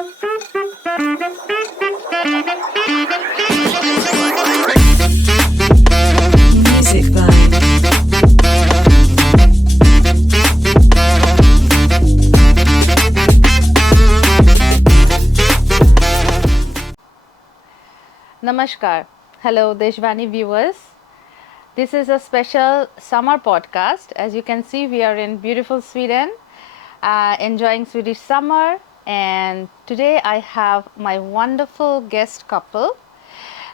Music vibe. Namaskar. Hello, Deshvaani viewers. This is a special summer podcast. As you can see, we are in beautiful Sweden, enjoying Swedish summer. And today I have my wonderful guest couple,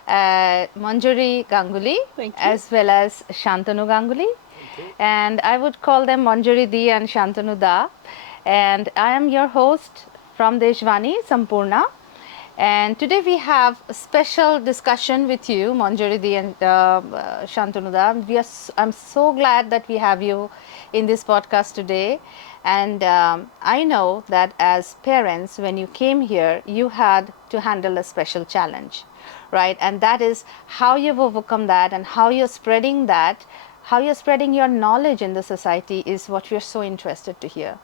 Manjoori Ganguly, as well as Santanu Ganguly. And I would call them Manjoori Di and Santanu Da. And I am your host from Deshvaani, Sampurna. And today we have a special discussion with you, Manjoori Di and Santanu Da. I'm so glad that we have you in this podcast today. And I know that as parents, when you came here, you had to handle a special challenge, right? And that is how you've overcome that and how you're spreading that, how you're spreading your knowledge in the society is what we're so interested to hear.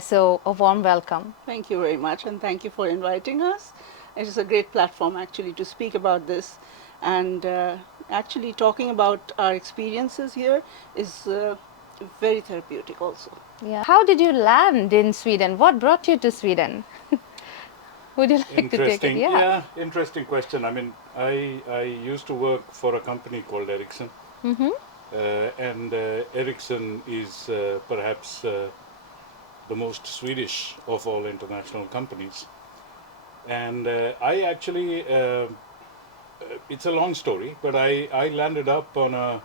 So a warm welcome. Thank you very much, and thank you for inviting us. It is a great platform actually to speak about this, and actually talking about our experiences here is very therapeutic also. Yeah. How did you land in Sweden? What brought you to Sweden? Would you like to take it? Yeah, interesting question. I mean, I used to work for a company called Ericsson, and Ericsson is perhaps the most Swedish of all international companies. And I actually, it's a long story, but I landed up on a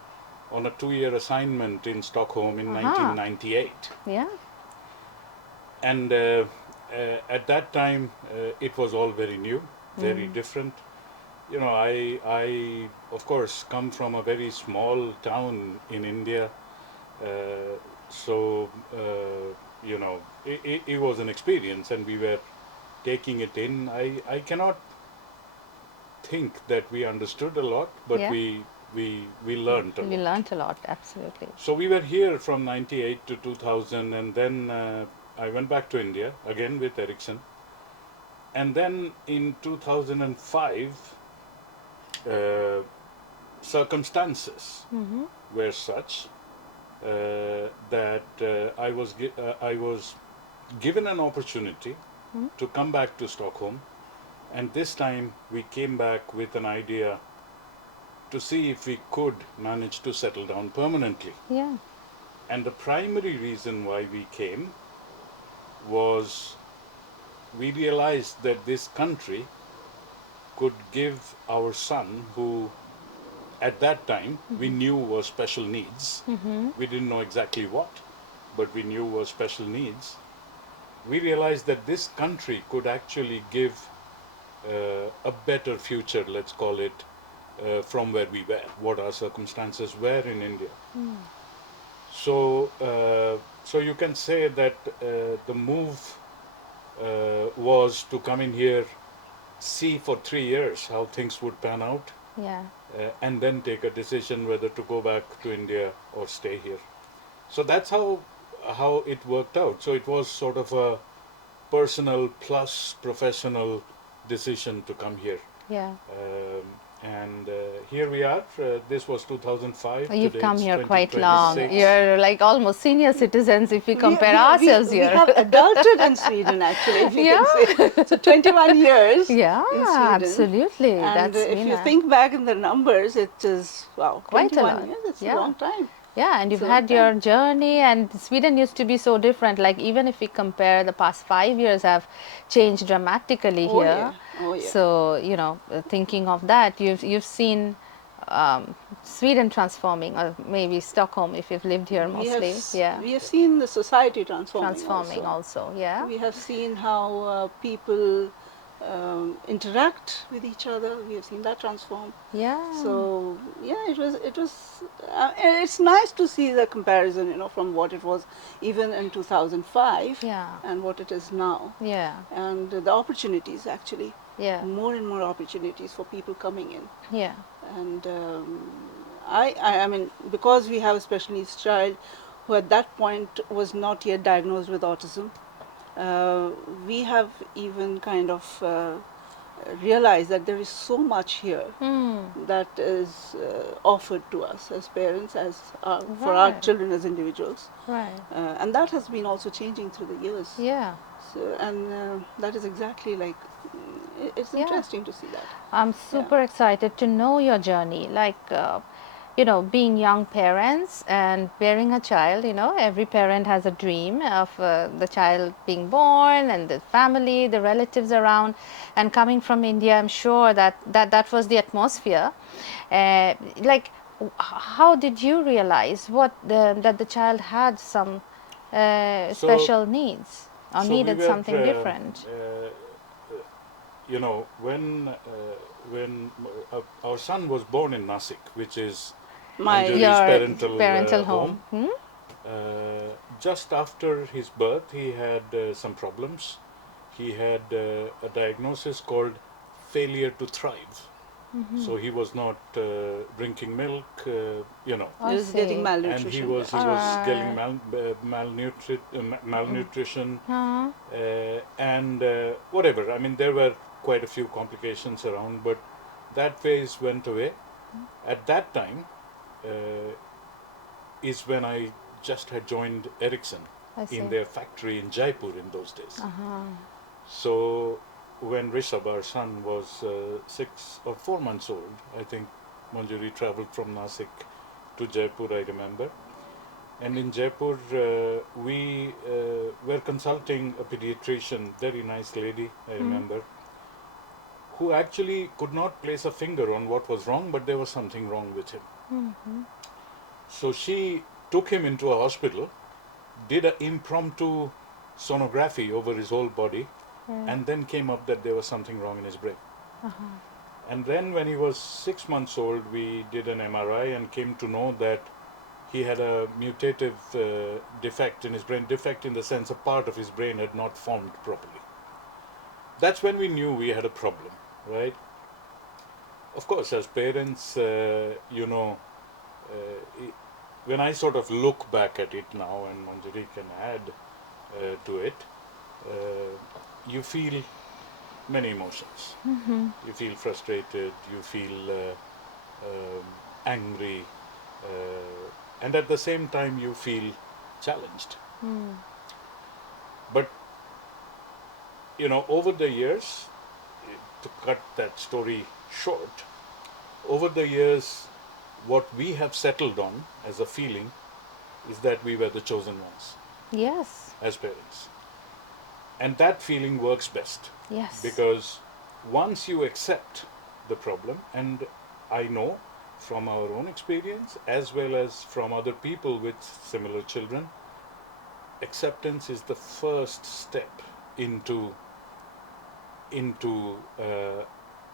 2-year assignment in Stockholm in 1998. Yeah. And at that time, it was all very new, very different. You know, I of course come from a very small town in India, so you know, it was an experience, and we were taking it in. I cannot think that we understood a lot, but we learned a lot. We learned a lot, absolutely. So we were here from 98 to 2000, and then I went back to India again with Ericsson. And then in 2005, circumstances were such that I was given an opportunity to come back to Stockholm, and this time we came back with an idea to see if we could manage to settle down permanently. Yeah. And the primary reason why we came was we realized that this country could give our son, who at that time we knew was special needs. We didn't know exactly what, but we knew was special needs. We realized that this country could actually give a better future, let's call it, from where we were, what our circumstances were in India. So you can say that the move was to come in here, see for 3 years how things would pan out, and then take a decision whether to go back to India or stay here. So that's how it worked out. So it was sort of a personal plus professional decision to come here. Yeah. And here we are. This was 2005. You've Today come it's here quite long. 2026. You're like almost senior citizens if we compare ourselves we here. have adulted in Sweden actually, if you can say. So 21 years Yeah, in Sweden. absolutely. And That's if been you think back in the numbers, it is, wow, Quite a 21 lot. years, it's Yeah. a long time. Yeah, and you've So, had your journey, and Sweden used to be so different. Like even if we compare, the past 5 years have changed dramatically Oh, here. yeah. Oh, yeah. So you know, thinking of that, you've seen Sweden transforming, or maybe Stockholm if you've lived here mostly. We have seen the society Transforming also. Yeah. We have seen how people interact with each other. We have seen that transform. Yeah. So yeah, it was. It's nice to see the comparison, you know, from what it was even in 2005 Yeah. and what it is now, Yeah. and the opportunities actually. Yeah. More and more opportunities for people coming in. Yeah. And I mean, because we have a special needs child who at that point was not yet diagnosed with autism, uh, we have even kind of realized that there is so much here that is offered to us as parents, as for our Right. children as individuals, Right. and that has been also changing through the years. Yeah. So, and that is exactly like it's Yeah. interesting to see that. I'm super excited to know your journey. Like, being young parents and bearing a child, every parent has a dream of the child being born and the family, the relatives around. And coming from India, I'm sure that was the atmosphere. Like, how did you realize that the child had some So, special needs or so we needed were, something different? when our son was born in Nasik, which is My Manjoori's Your parental parental home. home. Hmm? Just after his birth, he had some problems. He had a diagnosis called failure to thrive. So he was not drinking milk, I is getting see. and he malnutrition. was he Yes. was getting Alright. malnutrition, Uh-huh. and whatever. I mean, there were quite a few complications around, but that phase went away. At that time is when I just had joined Ericsson I see. in their factory in Jaipur in those days. Uh-huh. So when Rishabh, our son, was 6 or 4 months old, I think Manjoori traveled from Nasik to Jaipur, I remember. And in Jaipur, we were consulting a pediatrician, very nice lady, I remember, who actually could not place a finger on what was wrong, but there was something wrong with him. So she took him into a hospital, did an impromptu sonography over his whole body, and then came up that there was something wrong in his brain. And then when he was 6 months old, we did an MRI and came to know that he had a mutative defect in his brain, defect in the sense a part of his brain had not formed properly. That's when we knew we had a problem, right? Of course, as parents, when I sort of look back at it now, and Manjari can add to it, you feel many emotions. You feel frustrated, you feel angry, and at the same time, you feel challenged. But, over the years, to cut that story short, over the years, what we have settled on as a feeling is that we were the chosen ones Yes. as parents. And that feeling works best Yes. because once you accept the problem, and I know from our own experience as well as from other people with similar children, acceptance is the first step into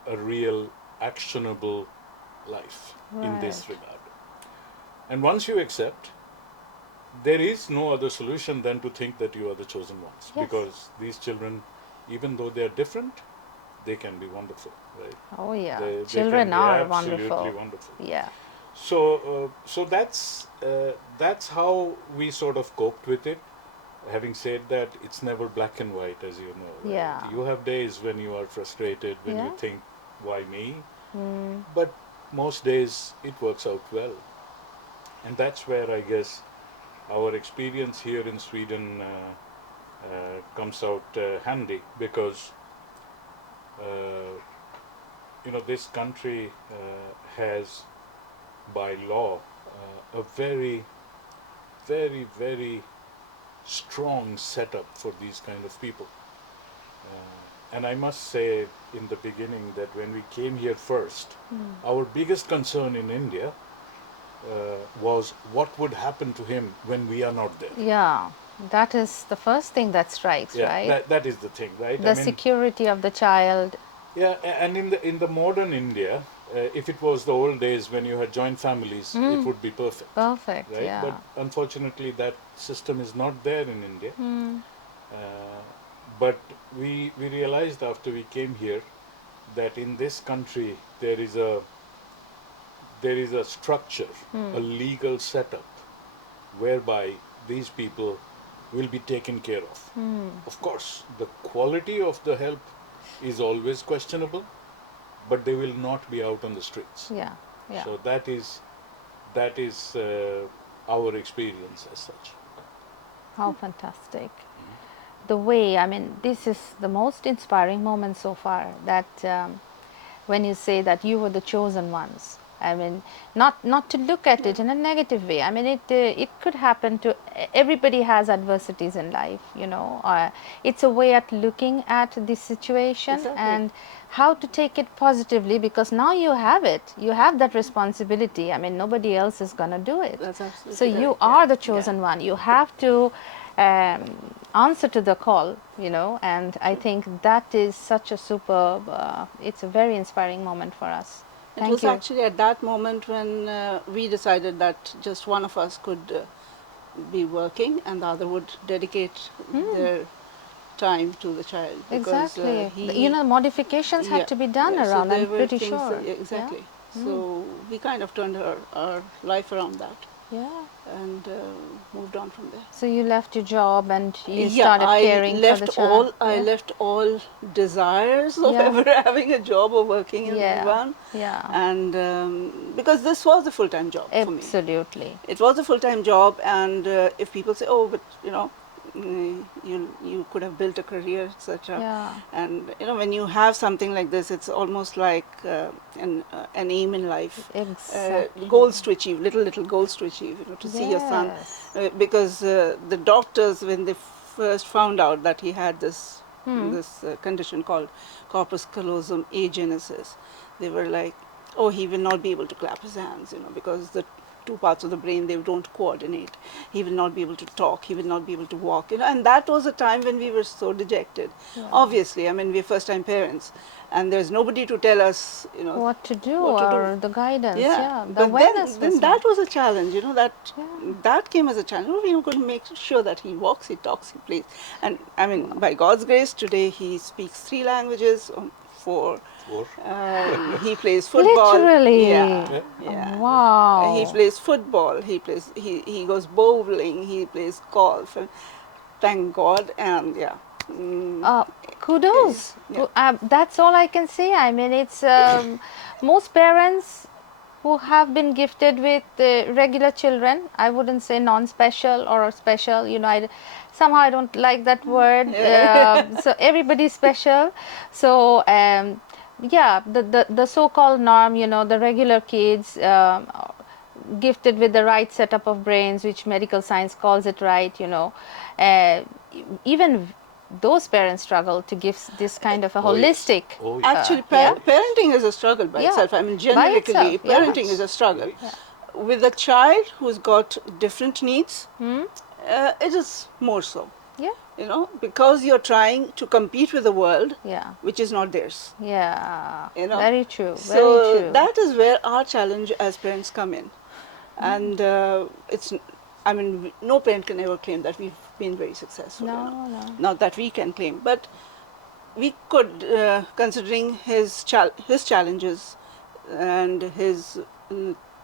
a real actionable life in this Right. regard. And once you accept, there is no other solution than to think that you are the chosen ones, Yes. because these children, even though they are different, they can be wonderful, right? Oh yeah. They Children can be are absolutely wonderful. wonderful. Yeah. So that's how we sort of coped with it. Having said that, it's never black and white, as you know, right? Yeah. You have days when you are frustrated, when you Yeah. think, why me? But most days it works out well. And that's where I guess our experience here in Sweden comes out handy, because uh, this country has by law a very, very, very strong setup for these kind of people. And I must say in the beginning that when we came here first, our biggest concern in India was what would happen to him when we are not there. Yeah. That is the first thing that strikes, Yeah, right? that is the thing, right? I The mean, security of the child. yeah, and in the modern India, if it was the old days when you had joint families, it would be perfect, Perfect. right? But Yeah. unfortunately, that system is not there in India. Uh, but we realized after we came here that in this country there is a structure, a legal setup, whereby these people will be taken care of. Of course, the quality of the help is always questionable, but they will not be out on the streets. Yeah. Yeah. So that is our experience as such. How fantastic. The way, I mean, this is the most inspiring moment so far, that when you say that you were the chosen ones. I mean, not to look at it in a negative way. I mean, it could happen to everybody. Has adversities in life, you know. It's a way at looking at this situation Exactly. and how to take it positively, because now you have it. You have that responsibility. I mean, nobody else is gonna do it. That's absolutely So you correct, are yeah. the chosen one. You have to answer to the call, you know. And I think that is such a superb. It's a very inspiring moment for us. It Thank was you. actually at that moment when we decided that just one of us could be working and the other would dedicate their time to the child. Because, Exactly. You know, modifications had to be done so around, there I'm were pretty things sure. that- exactly. So we kind of turned our life around that Yeah. and moved on from there. So you left your job and you Yeah, started I caring for the left child. all. I Yeah. left all desires of Yeah. ever having a job or working in Yeah. one, Yeah. and because this was a full-time job for me. Absolutely. It was a full-time job, and if people say, "Oh, but you know, you could have built a career, etc." Yeah. And you know, when you have something like this, it's almost like an aim in life, Exactly. goals to achieve, little goals to achieve. You know, to see your son, Yes. because the doctors, when they first found out that he had this condition called corpus callosum agenesis, they were like, "Oh, he will not be able to clap his hands, you know, because the two parts of the brain, they don't coordinate. He will not be able to talk. He will not be able to walk." You know, and that was a time when we were so dejected. Yeah. Obviously, I mean, we're first-time parents, and there's nobody to tell us, you know, What to do, what to do. or the guidance. Yeah. The but awareness then was that not. was a challenge, you know, that Yeah. that came as a challenge. We were going to make sure that he walks, he talks, he plays. And I mean, by God's grace, today he speaks 3 languages, 4. Or He plays football. Literally. Yeah, yeah. Wow. He plays football. He goes bowling. He plays golf. And thank God. And yeah. Kudos. Yeah. That's all I can say. I mean, it's most parents who have been gifted with regular children. I wouldn't say non-special or special. You know, somehow I don't like that word. So everybody's special. So yeah, the so-called norm. You know, the regular kids. Gifted with the right setup of brains, which medical science calls it right, you know, even those parents struggle to give this kind of a Oh, yes. holistic. Oh, yes. Actually, yeah. parenting is a struggle by Yeah. itself. I mean, By generically, itself, yeah. parenting is a struggle. Yes. With a child who's got different needs, Hmm? it is more so. Yeah, You know, because you're trying to compete with the world, yeah, which is not theirs. yeah. You know? Very true. So Very true. that is where our challenge as parents come in, and it's. I mean, no parent can ever claim that we've been very successful. No, you know? no. Not that we can claim, but we could, considering his challenges and his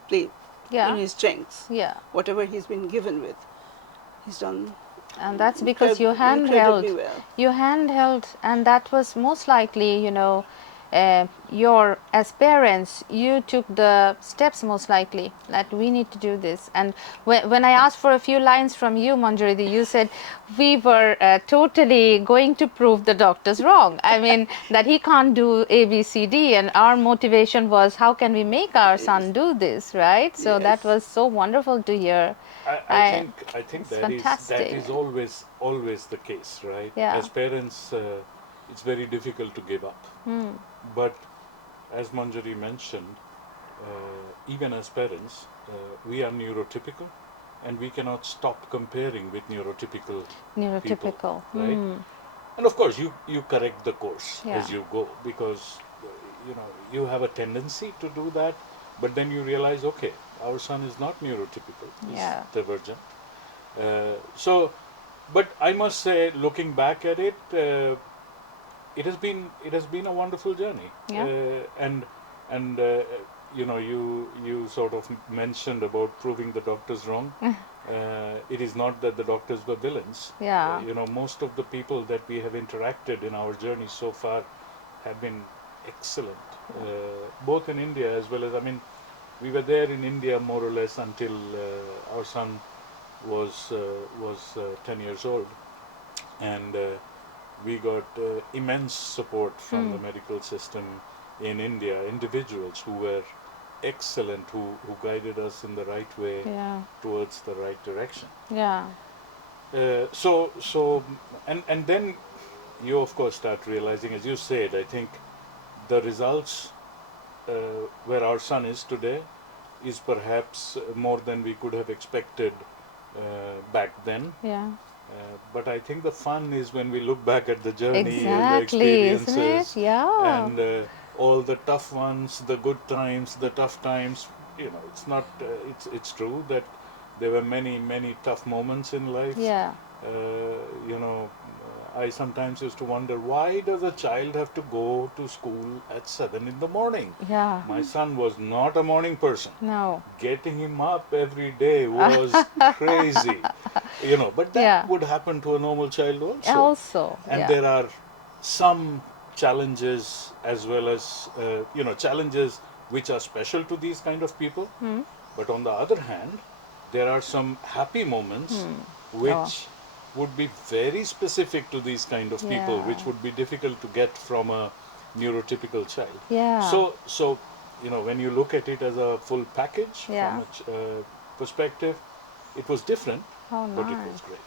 play, Yeah. his strengths, Yeah, whatever he's been given with, he's done. and that's because you incredibly handheld. well. You handheld, and that was most likely, you know, your, as parents, you took the steps most likely that we need to do this. And when I asked for a few lines from you, Manjoori, you said we were totally going to prove the doctors wrong. I mean, that he can't do A, B, C, D, and our motivation was how can we make our son do this, right? So that Yes. was so wonderful to hear. I think it's that fantastic. is always the case, right? Yeah. As parents, it's very difficult to give up. But as Manjoori mentioned, even as parents, we are neurotypical, and we cannot stop comparing with neurotypical Neurotypical. people, right? And of course, you correct the course Yeah. as you go, because you know you have a tendency to do that, but then you realize, okay, our son is not neurotypical; he's Yeah. divergent. So, but I must say, looking back at it, it has been a wonderful journey, Yeah. and you sort of mentioned about proving the doctors wrong. It is not that the doctors were villains. Yeah. Most of the people that we have interacted in our journey so far have been excellent, both in India as well as, I mean, we were there in India more or less until our son was 10 years old, and we got immense support from the medical system in India, individuals who were excellent, who guided us in the right way Yeah. towards the right direction. Yeah. And then you of course start realizing, as you said, I think the results where our son is today is perhaps more than we could have expected back then. Yeah. But I think the fun is when we look back at the journey and the Exactly, isn't it? experiences, Yeah. and all the tough ones, the good times, the tough times. It's not. It's true that there were many tough moments in life. Yeah. I sometimes used to wonder, why does a child have to go to school at 7 in the morning? Yeah. My son was not a morning person. No. Getting him up every day was crazy. But that Yeah. would happen to a normal child also. Also. And Yeah. there are some challenges as well as, challenges which are special to these kind of people. But on the other hand, there are some happy moments which would be very specific to these kind of people, Yeah. which would be difficult to get from a neurotypical child. Yeah. So when you look at it as a full package Yeah. from a perspective, it was different, Oh, but it nice. was great.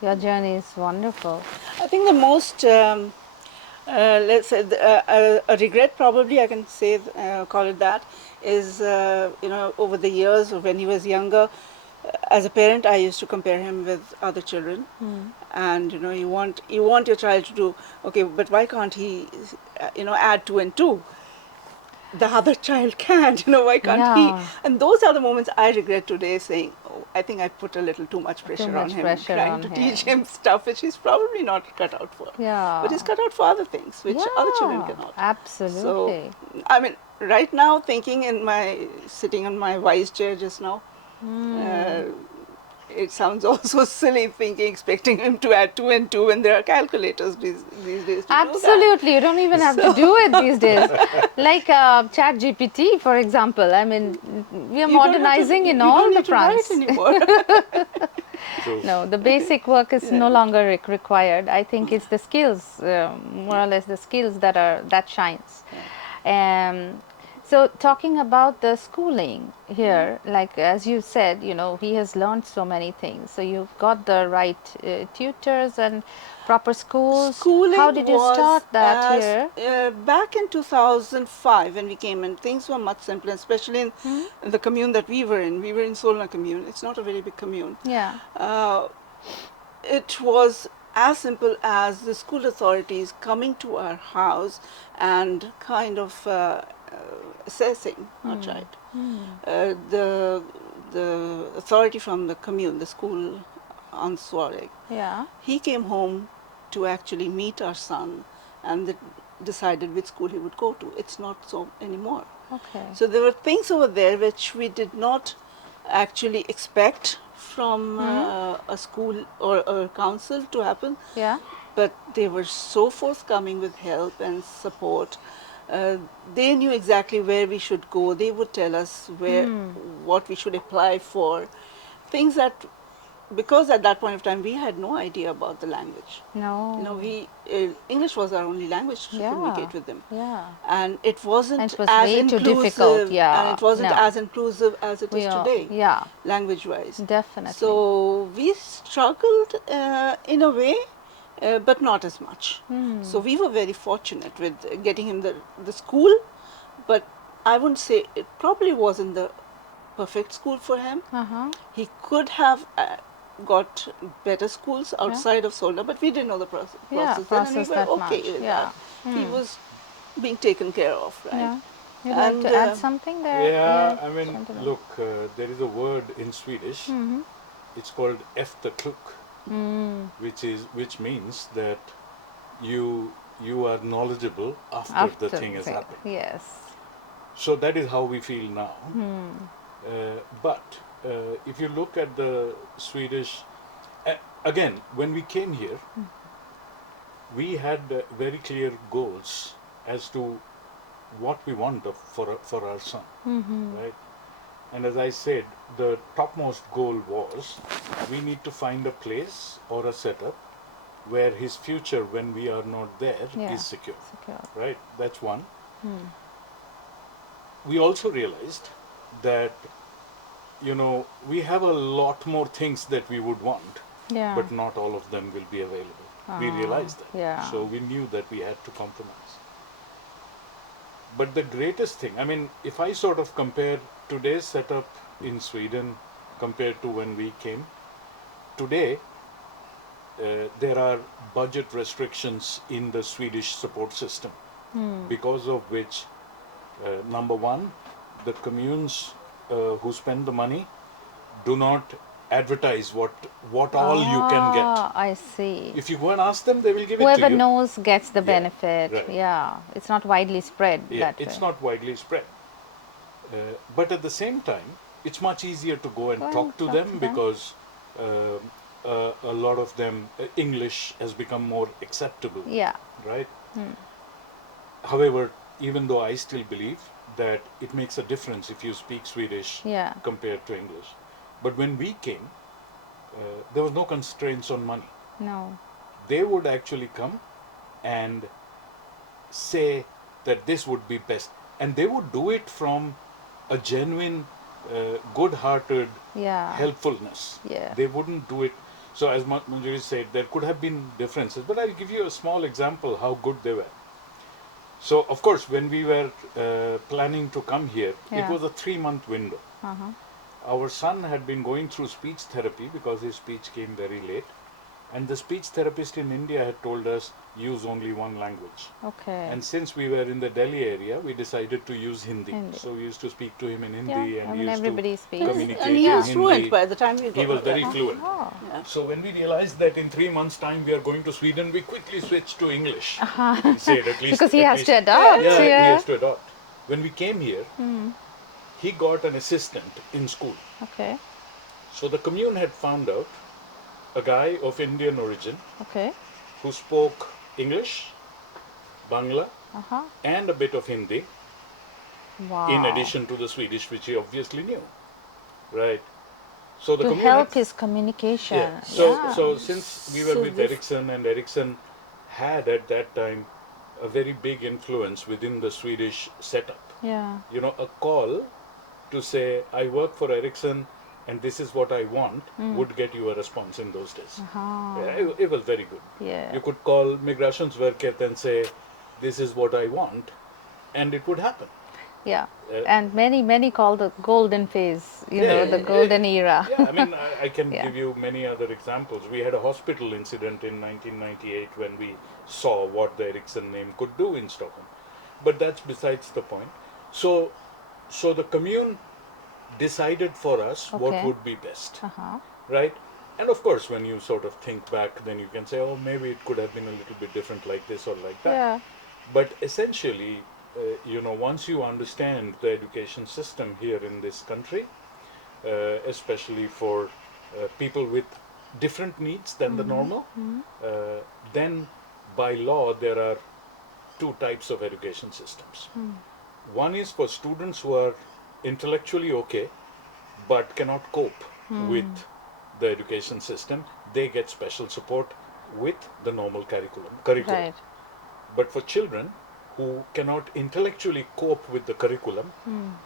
Your journey is wonderful. I think the most, let's say, a regret probably I can say, call it that, is, over the years or when he was younger, as a parent, I used to compare him with other children, and you want your child to do okay, but why can't he, add 2 and 2? The other child can't, why can't Yeah. he? And those are the moments I regret today, saying, oh, I think I put a little too much pressure on much him, pressure trying on to him. teach him stuff which he's probably not cut out for. Yeah. But he's cut out for other things which other children Yeah, cannot. absolutely. So, I mean, right now, thinking sitting on my wise chair just now, it sounds also silly expecting him to add 2 and 2 when there are calculators these days to Absolutely, you don't even have to do it these days. Like Chat GPT, for example. I mean, we are modernizing in all the fronts. So No, the basic work is no longer required. I think it's the skills, more or less the skills that shines. So talking about the schooling here, like as you said, he has learned so many things. So you've got the right tutors and proper schools. Schooling How did you start that here? Back in 2005 when we came in, things were much simpler, especially in the commune that we were in. We were in Solna commune. It's not a very big commune. Yeah. It was as simple as the school authorities coming to our house and kind of assessing our child. The authority from the commune, the school on Swareg, Yeah. he came home to actually meet our son and decided which school he would go to. It's not so anymore. Okay. So there were things over there which we did not actually expect from a school or a council to happen. Yeah. But they were so forthcoming with help and support. They knew exactly where we should go. They would tell us what we should apply for. Things that, because at that point of time we had no idea about the language. No. English was our only language to communicate with them. Yeah. And it wasn't And it was as way too inclusive. difficult, yeah. And it wasn't No. as inclusive as it is today, Yeah. language-wise. Definitely. So we struggled in a way, but not as much. So we were very fortunate with getting him the school, but I wouldn't say it probably wasn't the perfect school for him. He could have got better schools outside of Solna, but we didn't know the process then, and we were that okay much. with Yeah. that. He was being taken care of, right? Yeah. You'd like And, to add something there? yeah, I mean, Santanu. look, there is a word in Swedish. It's called efterklok, which means that you are knowledgeable after the thing has happened. Yes. So that is how we feel now. But if you look at the Swedish, again, when we came here, we had very clear goals as to what we want for our son, right? And as I said, the topmost goal was we need to find a place or a setup where his future, when we are not there, Yeah. is secure, Secure. right? That's one. We also realized that, you know, we have a lot more things that we would want, Yeah. but not all of them will be available. We realized that. Yeah. So we knew that we had to compromise. But the greatest thing, I mean, if I sort of compare today's setup in Sweden compared to when we came, today there are budget restrictions in the Swedish support system, because of which, number one, the communes who spend the money do not advertise what all you can get. I see. If you go and ask them, they will give it Whoever to you. knows gets the Yeah, benefit. right. Yeah, it's not widely spread Yeah, that it's way. not widely spread. But at the same time, it's much easier to go and Go and talk to talk them to them. because a lot of them, English has become more acceptable, Yeah. right? However, even though I still believe that it makes a difference if you speak Swedish Yeah. compared to English. But when we came, there was no constraints on money. No. They would actually come and say that this would be best. And they would do it from a genuine, good-hearted Yeah. helpfulness. Yeah. They wouldn't do it. So as Manjoori said, there could have been differences, but I'll give you a small example how good they were. So of course, when we were planning to come here, Yeah. it was a 3-month window. Our son had been going through speech therapy because his speech came very late. And the speech therapist in India had told us, use only one language. Okay. And since we were in the Delhi area, we decided to use Hindi. Hindi. So we used to speak to him in Hindi, Yeah, and I we mean, used everybody to speaks. communicate And he in was Hindi. fluent by the time we got He was very yeah. fluent. Oh. Yeah. So when we realized that in 3 months' time we are going to Sweden, we quickly switched to English. We said at least Because he at has least- to adopt. Yeah, Yeah. he has to adopt. When we came here, he got an assistant in school. Okay. So the commune had found out a guy of Indian origin Okay. who spoke English, Bangla, Uh-huh. and a bit of Hindi, Wow. in addition to the Swedish, which he obviously knew, right? So the To commune help had- his communication. yeah. So so since we were So with this- Ericsson, and Ericsson had at that time a very big influence within the Swedish setup. Yeah. You know, a call to say I work for Ericsson and this is what I want would get you a response in those days. Yeah, it was very good. Yeah. You could call Migrationsverket and say, this is what I want, and it would happen. Yeah. And many call the golden phase, you know, the yeah, golden era. Yeah, I mean, I can Yeah. give you many other examples. We had a hospital incident in 1998 when we saw what the Ericsson name could do in Stockholm. But that's besides the point. So the commune decided for us what Okay. would be best, Uh-huh. right? And of course, when you sort of think back, then you can say, oh, maybe it could have been a little bit different like this or like that. Yeah. But essentially, you know, once you understand the education system here in this country, especially for people with different needs than the normal, then by law there are 2 types of education systems. One is for students who are intellectually okay but cannot cope with the education system. They get special support with the normal curriculum. Right. But for children who cannot intellectually cope with the curriculum,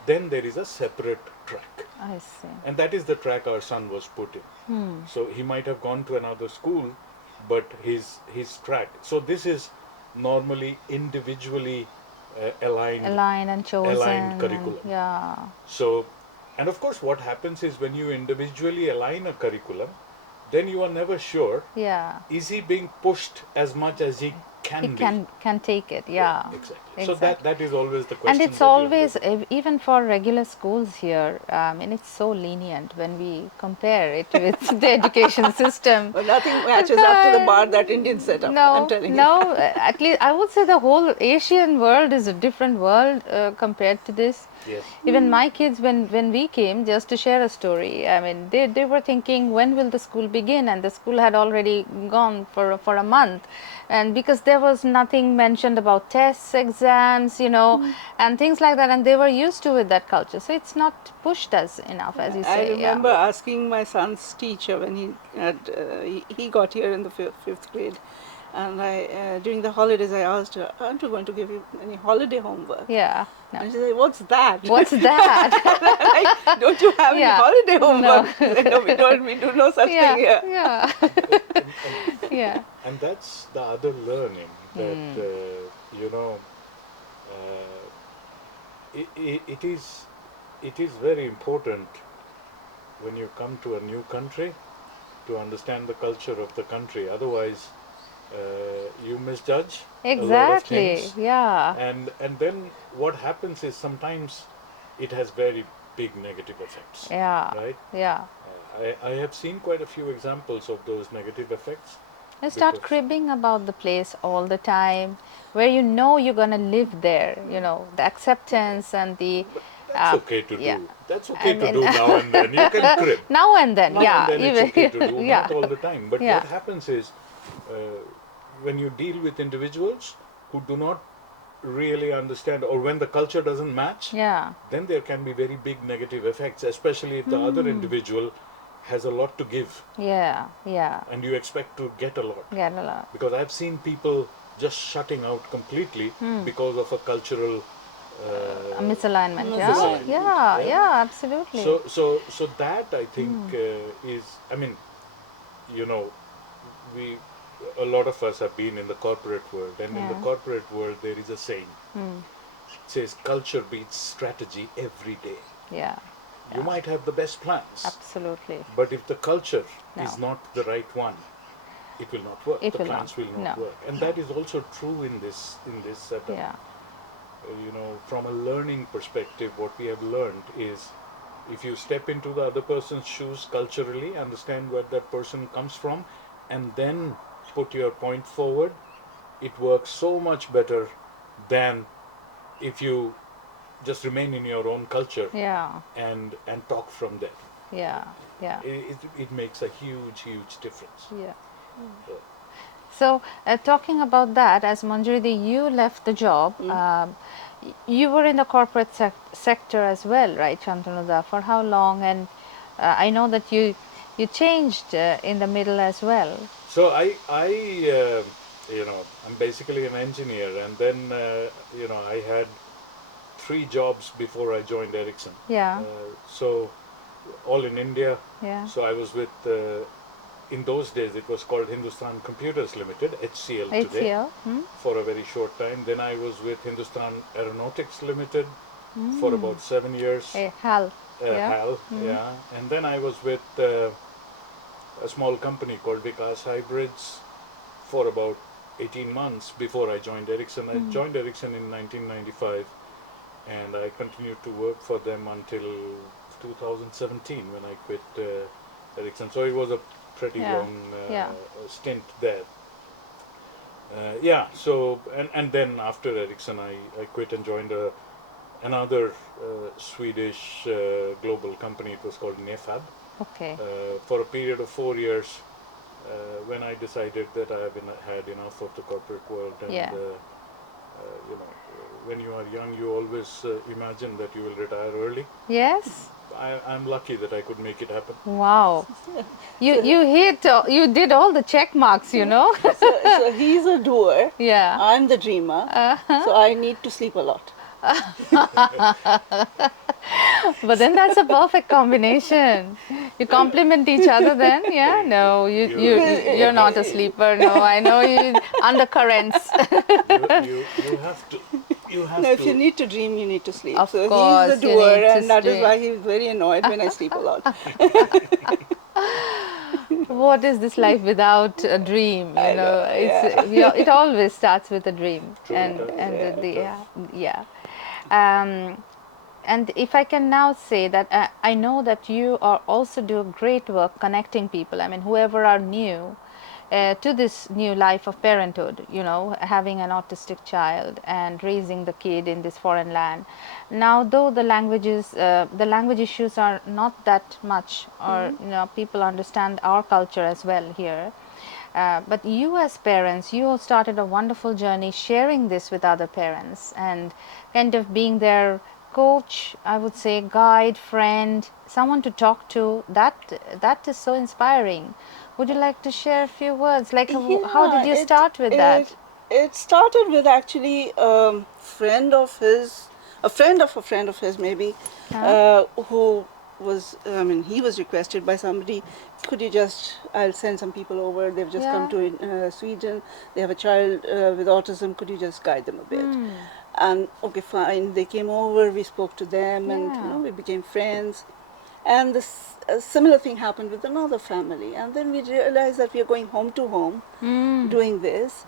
then there is a separate track. I see. And that is the track our son was put in. So he might have gone to another school, but his track. So this is normally individually aligned. Aligned and chosen. Aligned curriculum. And, yeah. So, and of course what happens is when you individually align a curriculum, then you are never sure, Yeah. is he being pushed as much as he can can take it. Yeah, exactly. So that is always the question. And it's always, even for regular schools here, and it's so lenient when we compare it with the education system. But nothing matches up to the bar that Indians set up, I'm telling you. No, at least I would say the whole Asian world is a different world compared to this. Yes. Even my kids, when we came, just to share a story, I mean, they were thinking, when will the school begin? And the school had already gone for a month. And because there was nothing mentioned about tests, exams, and things like that, and they were used to with that culture. So it's not pushed us enough, as you say. I remember asking my son's teacher when he got here in the fifth grade, and during the holidays I asked her, aren't you going to give you any holiday homework? Yeah. No. And she said, what's that? What's that? Like, don't you have any holiday homework? No. We do no such thing here. Yeah. Yeah. And that's the other learning that, it is very important when you come to a new country to understand the culture of the country. Otherwise, you misjudge a lot of Exactly. things. Yeah. And then what happens is sometimes it has very big negative effects. Yeah. Right? Yeah. I have seen quite a few examples of those negative effects. You start because- cribbing about the place all the time, where you're going to live there, the acceptance and the... That's okay to yeah. do. That's okay to do now and then. You can crib. Now and then, Now yeah. and then it's okay to do, yeah. not all the time. But Yeah. what happens is, when you deal with individuals who do not really understand, or when the culture doesn't match, Yeah. then there can be very big negative effects, especially if the other individual has a lot to give Yeah. Yeah. and you expect to get a lot. Get a lot. Because I've seen people just shutting out completely because of a cultural A misalignment. Yeah. Misalignment, Yeah. yeah. Yeah. Absolutely. So that I think is, I mean, a lot of us have been in the corporate world, and in the Yeah. corporate world there is a saying. It says culture beats strategy every day. Yeah. You might have the best plans, Absolutely. but if the culture is No. not the right one, it will not work. It The will plans not. will not No. work, and that is also true in this setup. Yeah. From a learning perspective, what we have learned is, if you step into the other person's shoes culturally, understand where that person comes from, and then put your point forward, it works so much better than if you just remain in your own culture Yeah. and talk from there. Yeah. Yeah. It makes a huge difference. Yeah. So, So, talking about that, as Manjoori, you left the job. You were in the corporate sector as well, right, Shantanu? For how long? And I know that you changed in the middle as well. So I'm basically an engineer, and then I had 3 jobs before I joined Ericsson. Yeah. So all in India. Yeah. So I was with, in those days it was called Hindustan Computers Limited, HCL today, HCL. for a very short time. Then I was with Hindustan Aeronautics Limited for about 7 years. HAL. Yeah. HAL, yeah. And then I was with a small company called Vikas Hybrids for about 18 months before I joined Ericsson. I joined Ericsson in 1995, and I continued to work for them until 2017 when I quit Ericsson. So it was a pretty long stint there. So and then after Ericsson I quit and joined another Swedish global company. It was called Nefab. Okay. For a period of 4 years, when I decided that I had enough of the corporate world, and when you are young, you always imagine that you will retire early. Yes. I'm lucky that I could make it happen. Wow. You did all the check marks, So he's a doer. Yeah. I'm the dreamer. So I need to sleep a lot. But then that's a perfect combination. You complement each other then, yeah? No, you're not a sleeper. No, I know you undercurrents. You have to. No, if you need to dream, you need to sleep. Of so course, he's the you doer, need to and that is sleep. why he's very annoyed when I sleep a lot. what is this life without a dream? You I know, know, it's yeah. it always starts with a dream, True, and it does. the It does. yeah. Um, and if I can now say that I know that you are also do great work connecting people. I mean, whoever are new to this new life of parenthood, you know, having an autistic child and raising the kid in this foreign land. Now, though the language issues are not that much, or you know, people understand our culture as well here. But you, as parents, you started a wonderful journey sharing this with other parents and kind of being their coach, I would say, guide, friend, someone to talk to. That is so inspiring. Would you like to share a few words? Like, how did Yeah, you start with that? it started with actually friend of his, a friend of a friend of his maybe, Huh? who was, I mean, he was requested by somebody, could you just, I'll send some people over, they've just come Yeah. to Sweden, they have a child with autism, could you just guide them a bit? And okay, fine, they came over, we spoke to them, and you Yeah. know, we became friends. And this a similar thing happened with another family. And then we realized that we are going home to home doing this.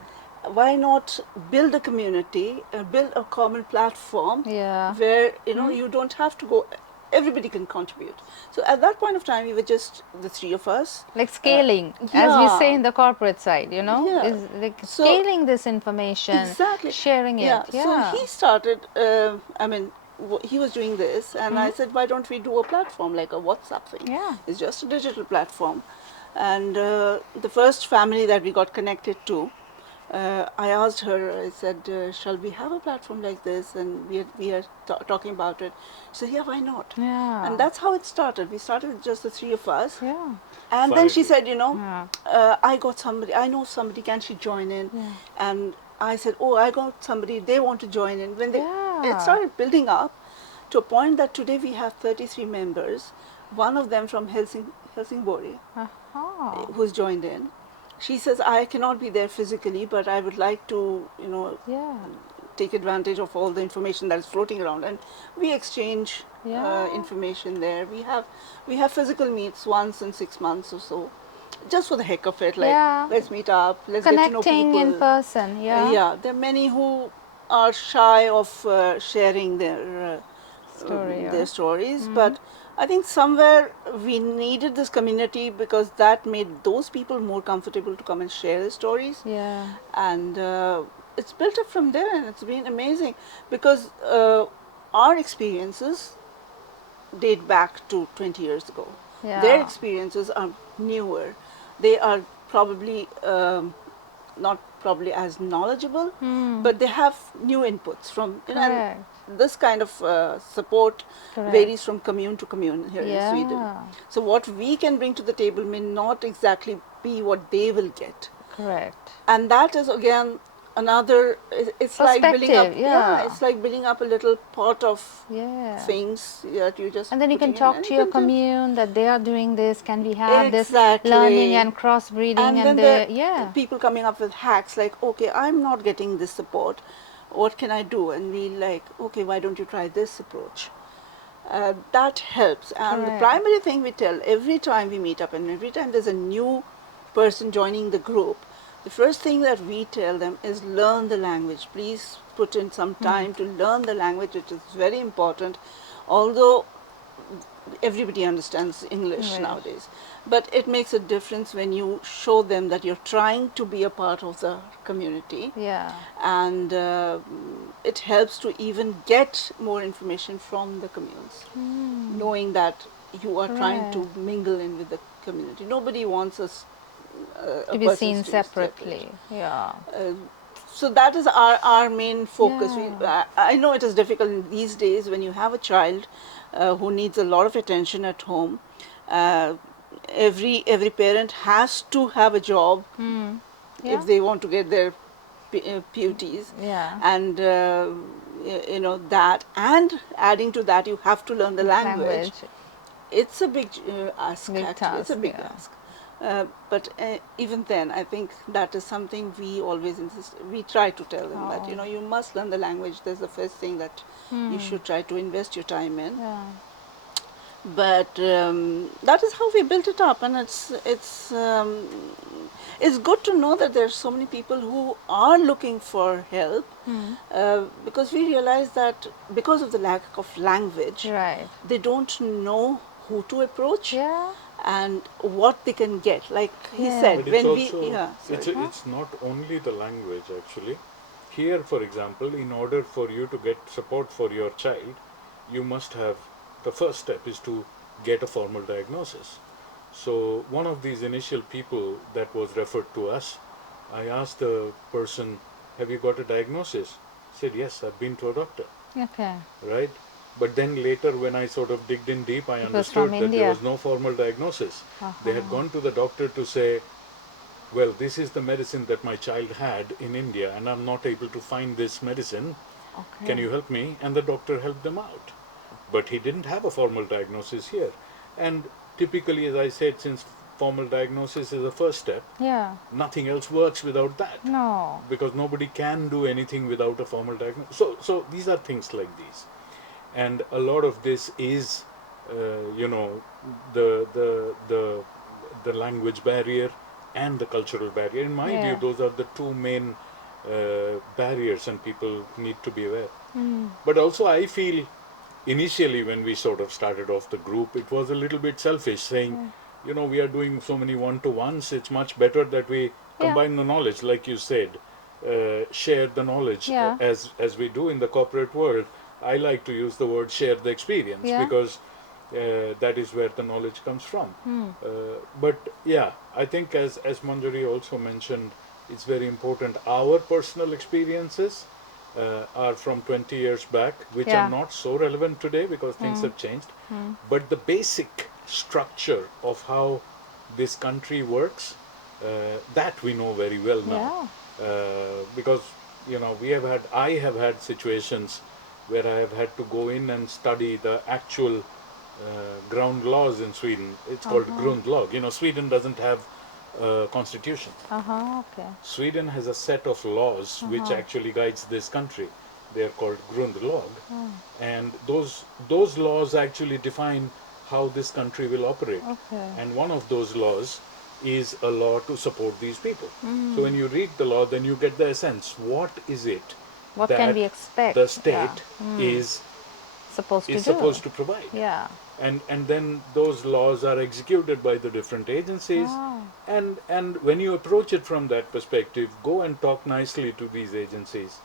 Why not build a community, build a common platform Yeah. where you know you don't have to go. Everybody can contribute. So at that point of time, we were just the three of us. Like scaling, as we say Yeah, in the corporate side, you know, yeah. is like So scaling this information, exactly. sharing it. Yeah. So Yeah. he started. I mean, he was doing this, and I Mhm. said, why don't we do a platform like a WhatsApp thing? Yeah. It's just a digital platform. And the first family that we got connected to, I asked her. I said, shall we have a platform like this? And we are talking about it. She said, yeah, why not? Yeah. And that's how it started. We started with just the three of us. Yeah. And then she Funnily. said, you know, Yeah. I got somebody, I know somebody, can she join in? Yeah. And I said, oh, I got somebody, they want to join in. When they, it Yeah. started building up to a point that today we have 33 members, one of them from Helsingborg, Uh-huh. who's joined in. She says, I cannot be there physically, but I would like to, you know, Yeah. take advantage of all the information that is floating around, and we exchange Yeah. information there. We have physical meets once in 6 months or so, just for the heck of it. Like, Yeah. let's meet up, let's get to know Connecting in people. person. Yeah. Yeah, there are many who are shy of sharing Story. their Yeah. stories, but I think somewhere we needed this community because that made those people more comfortable to come and share their stories. Yeah. And it's built up from there, and it's been amazing because our experiences date back to 20 years ago. Their Yeah. experiences are newer. They are probably not probably as knowledgeable, but they have new inputs from, you know, and Correct. this kind of support Correct. varies from commune to commune here in Sweden. Yeah. So what we can bring to the table may not exactly be what they will get. Correct. And that is again another, it's like building up, Perspective. Yeah. it's like building up a little pot of Yeah. things that you just And then you can putting in, talk and to you your can just commune that they are doing this. Can we have this learning exactly. and crossbreeding And and then the yeah. people coming up with hacks like, okay, I'm not getting this support, what can I do? And we like, okay, why don't you try this approach? That helps. And the Correct. primary thing we tell every time we meet up, and every time there's a new person joining the group, the first thing that we tell them is learn the language. Please put in some time to learn the language. It is very important. Although everybody understands English Right. nowadays, but it makes a difference when you show them that you're trying to be a part of the community. Yeah. And it helps to even get more information from the communes, knowing that you are trying to Right. mingle in with the community. Nobody wants us To a be person seen to be separate. separately. Yeah. So that is our main focus. Yeah. I know it is difficult these days when you have a child who needs a lot of attention at home. Uh, every parent has to have a job Yeah. if they want to get their PUTs, Yeah. and you know that, and adding to that, you have to learn the language. It's a big ask, Big actually. It's a task, big yeah. ask. But even then, I think that is something we always insist. We try to tell them that, you know, you must learn the language. That's the first thing that you should try to invest your time in. Yeah. but that is how we built it up, and it's good to know that there are so many people who are looking for help, because we realize that because of the lack of language, Right. they don't know who to approach Yeah. and what they can get. Like he Yeah. said, But it's when we also, sorry. it's not only the language actually. Here, for example, in order for you to get support for your child, you must have, the first step is to get a formal diagnosis. So one of these initial people that was referred to us, I asked the person, have you got a diagnosis? He said, yes, I've been to a doctor, Okay. right? But then later, when I sort of digged in deep, I It was from understood that there India. was no formal diagnosis. They had Uh-huh. gone to the doctor to say, well, this is the medicine that my child had in India, and I'm not able to find this medicine. Can Okay. you help me? And the doctor helped them out. But he didn't have a formal diagnosis here. And typically, as I said, since formal diagnosis is the first step, Yeah. nothing else works without that. No. Because nobody can do anything without a formal diagnosis. So these are things like these. And a lot of this is, you know, the, the, the, the language barrier and the cultural barrier. In my view, Yeah. those are the two main barriers, and people need to be aware. Mm. But also, I feel initially when we sort of started off the group, it was a little bit selfish, saying, Yeah. you know, we are doing so many one-to-ones, it's much better that we Yeah. combine the knowledge, like you said, share the knowledge, Yeah. as we do in the corporate world. I like to use the word share the experience, Yeah. because that is where the knowledge comes from. Mm. But yeah, I think as Manjoori also mentioned, it's very important. Our personal experiences are from 20 years back, which are Yeah. not so relevant today because things have changed. But the basic structure of how this country works, that we know very well now. Yeah. Because, you know, I have had situations where I have had to go in and study the actual ground laws in Sweden. It's called grundlag. You know, Sweden doesn't have a constitution. Uh-huh. Okay. Sweden has a set of laws which actually guides this country. They are called grundlag, and those laws actually define how this country will operate. Okay. And one of those laws is a law to support these people. So when you read the law, then you get the essence. What is it What can that we expect? the Yeah. state is Supposed to do. supposed to provide? Yeah. And then those laws are executed by the different agencies, Oh. and when you approach it from that perspective, go and talk nicely to these agencies,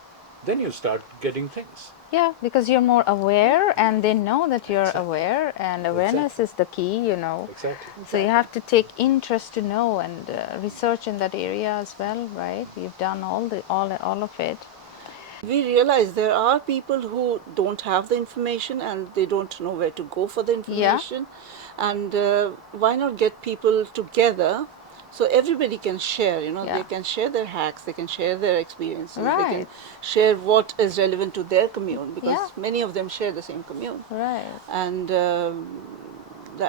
then you start getting things. Yeah, because you're more aware and they know that you're Exactly. aware, and awareness is the key, you know. Exactly. So you have to take interest to know and research in that area as well, right? You've done all of it. We realize there are people who don't have the information and they don't know where to go for the information. And why not get people together so everybody can share, you know, Yeah. they can share their hacks, they can share their experiences, they can Right. share what is relevant to their commune, because Yeah. many of them share the same commune. Right. And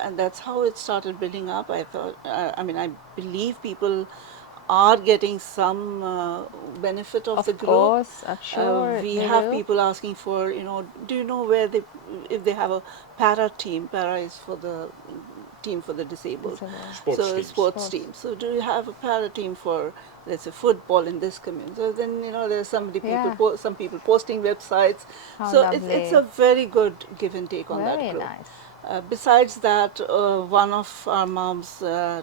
and that's how it started building up. I thought, I mean, I believe people are getting some benefit of the Of group. course, I'm sure We they have do. people asking for, you know, do you know where they, if they have a para team, para is for the team for the disabled. Disabled. Sports So teams. sports team. So do you have a para team for, let's say, football in this community? So then, you know, there's Yeah. some people posting websites. How So it's lovely. a very good give and take on that Very group. nice. Besides that, one of our moms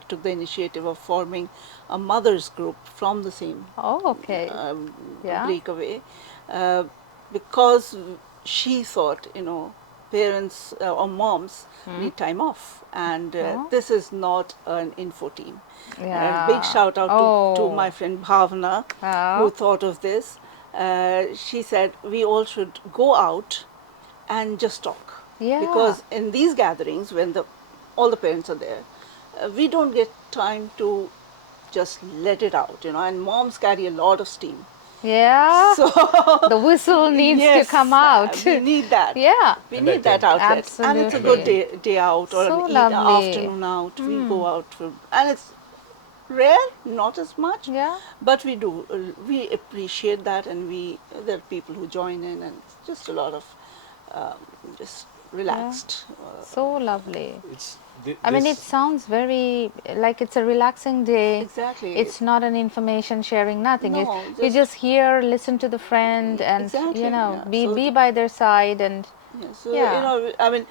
took the initiative of forming a mothers group from the same Oh, okay. Yeah. breakaway, because she thought, you know, parents or moms need time off, and Oh. this is not an info team. Yeah. Big shout out to Oh. my friend Bhavna, Oh. who thought of this. She said we all should go out and just talk. Yeah. Because in these gatherings, when all the parents are there, we don't get time to just let it out, you know, and moms carry a lot of steam. Yeah. So The whistle needs yes, to come out. we need that. Yeah. We And I need that think- outlet. And it's a good Absolutely. day out or So an lovely. afternoon out. We go out for, and it's rare, not as much, Yeah. but we do. We appreciate that, and there are people who join in, and it's just a lot of just relaxed. So lovely. It's I mean, it sounds very like it's a relaxing day. Exactly. It's not an information sharing, nothing. No, You just hear, listen to the friend, and exactly, you know, yeah. be So be by their side, and yeah, so Yeah. you know, I mean,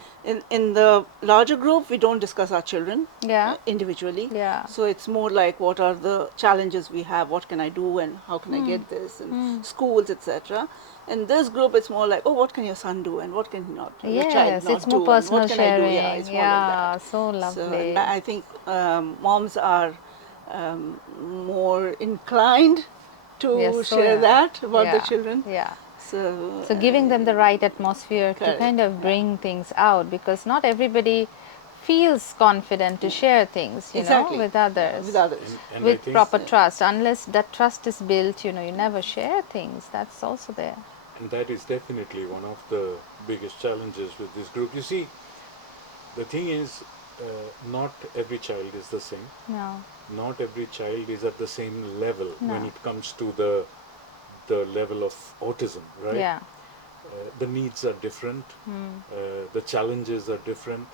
in the larger group, we don't discuss our children Yeah. individually. Yeah. So it's more like what are the challenges we have, what can I do, and how can I get this, and schools, etc. In this group, it's more like, oh, what can your son do, and what can he not, your child Yes, not it's more do, and personal what can I do? Yeah, sharing. it's more like Yeah, that. so So lovely. and I think moms are more inclined to Yes, so share yeah. that about Yeah, the children. yeah. So So giving them the right atmosphere to correct, kind of bring things out, because not everybody feels confident to share things, you know, exactly, with others. with others. and I With think proper trust. Unless that trust is built, you know, you never share things. That's also there. and that is definitely one of the biggest challenges with this group. You see, the thing is, not every child is the same. No, Not every child is at the same level when No. it comes to the level of autism, right? yeah, The needs are different, the challenges are different,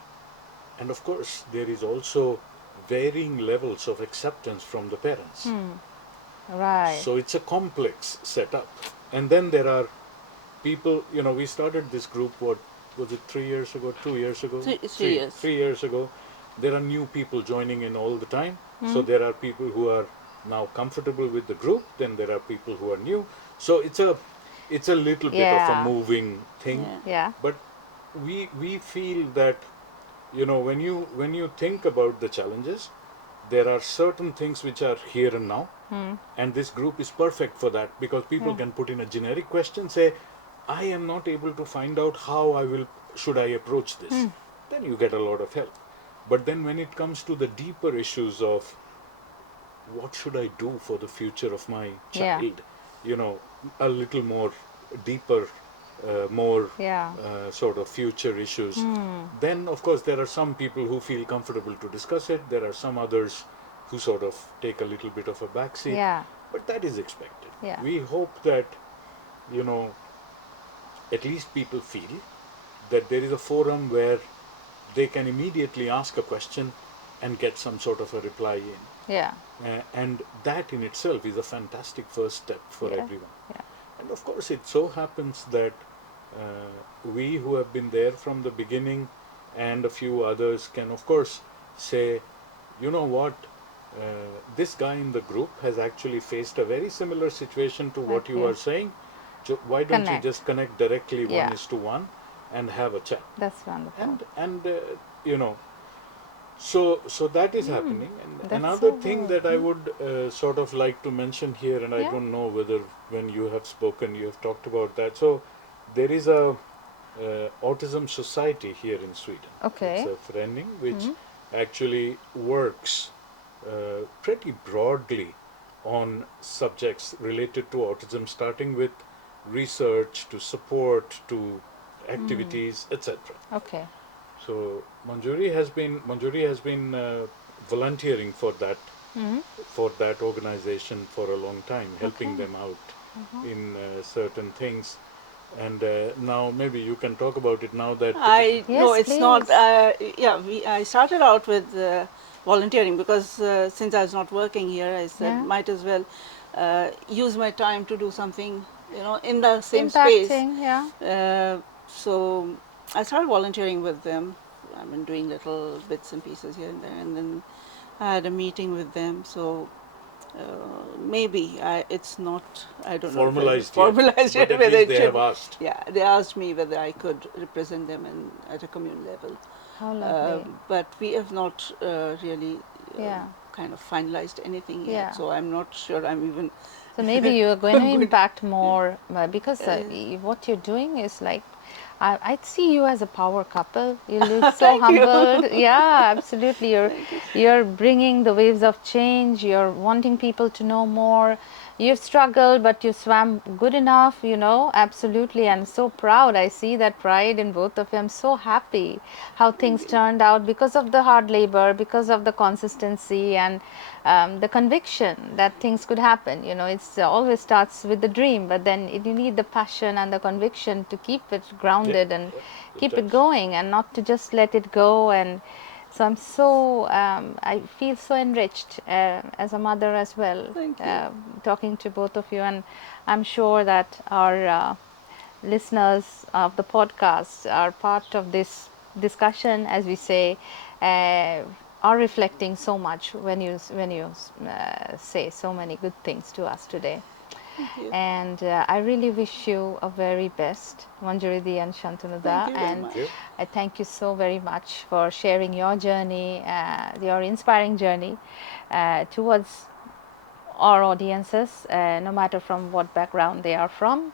and of course, there is also varying levels of acceptance from the parents. right. So it's a complex setup. And then there are people, you know, we started this group, what was it, 3 years ago, 2 years ago? It's 3 years. 3 years ago. There are new people joining in all the time. So there are people who are now comfortable with the group, then there are people who are new. So it's a little bit of a Yeah. moving thing. Yeah. Yeah. But we feel that, you know, when you think about the challenges, there are certain things which are here and now, and this group is perfect for that, because people can put in a generic question, say, I am not able to find out how should I approach this. Then you get a lot of help. But then when it comes to the deeper issues of what should I do for the future of my Yeah. child, you know, a little more deeper, more Yeah. sort of future issues, then of course there are some people who feel comfortable to discuss it. There are some others who sort of take a little bit of a backseat. Yeah. But that is expected. Yeah. We hope that, you know, at least people feel that there is a forum where they can immediately ask a question and get some sort of a reply in. Yeah. And that in itself is a fantastic first step for Yeah. everyone. Yeah. And of course, it so happens that we who have been there from the beginning and a few others can, of course, say, you know what, this guy in the group has actually faced a very similar situation to what Like you you. are saying. Why don't you Connect. just connect directly Yeah. 1:1 and have a chat? That's wonderful. And you know, so that is happening. And that's another so thing good. that I would sort of like to mention here, and I Yeah. don't know whether when you have spoken you have talked about that. So there is a Autism Society here in Sweden. Okay. It's a förening which actually works pretty broadly on subjects related to autism, starting with research to support to activities, etc. Okay. So Manjoori has been volunteering for that organization for a long time, helping Okay. them out in certain things. And now maybe you can talk about it now that No, Yes, it's not. please. Yeah, I started out with volunteering because since I was not working here, I said Yeah. might as well use my time to do something, you know, in the same space. Impacting. Yeah. So I started volunteering with them. I've been doing little bits and pieces here and there, and then I had a meeting with them. So maybe it's not. I don't formalized know. yet, Formalized but yet, at whether least it they should. have asked. Yeah, they asked me whether I could represent them at a commune level. How lovely. But we have not really Yeah. kind of finalized anything yet. Yeah. So I'm not sure I'm even. So maybe you are going to Good. impact more because what you're doing is like, I see you as a power couple. You look so Thank you. humbled. Yeah, absolutely. You're bringing the waves of change. You're wanting people to know more. you've struggled, but you swam good enough, absolutely, and so proud. I see that pride in both of you. I'm so happy how things turned out because of the hard labor, because of the consistency, and the conviction that things could happen. It's always starts with the dream, but then you need the passion and the conviction to keep it grounded and keep it does. going, and not to just let it go. And so I feel so enriched as a mother as well, Thank you. talking to both of you, and I'm sure that our listeners of the podcast are part of this discussion, as we say, are reflecting so much when you say so many good things to us today. Thank you. And I really wish you a very best, Manjoori and Shantanu. Thank you very And much. you. I thank you so very much for sharing your journey, your inspiring journey towards our audiences, no matter from what background they are from.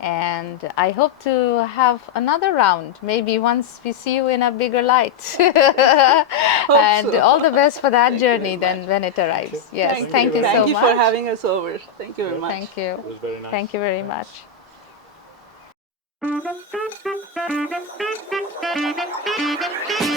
And I hope to have another round, maybe once we see you in a bigger light. And so. all the best for that Thank you journey very then when it arrives. Yes, Thank thank you. you Thank so you much. for having us over. Thank you very much. Thank you. It was very nice. Thank you very Thanks. much.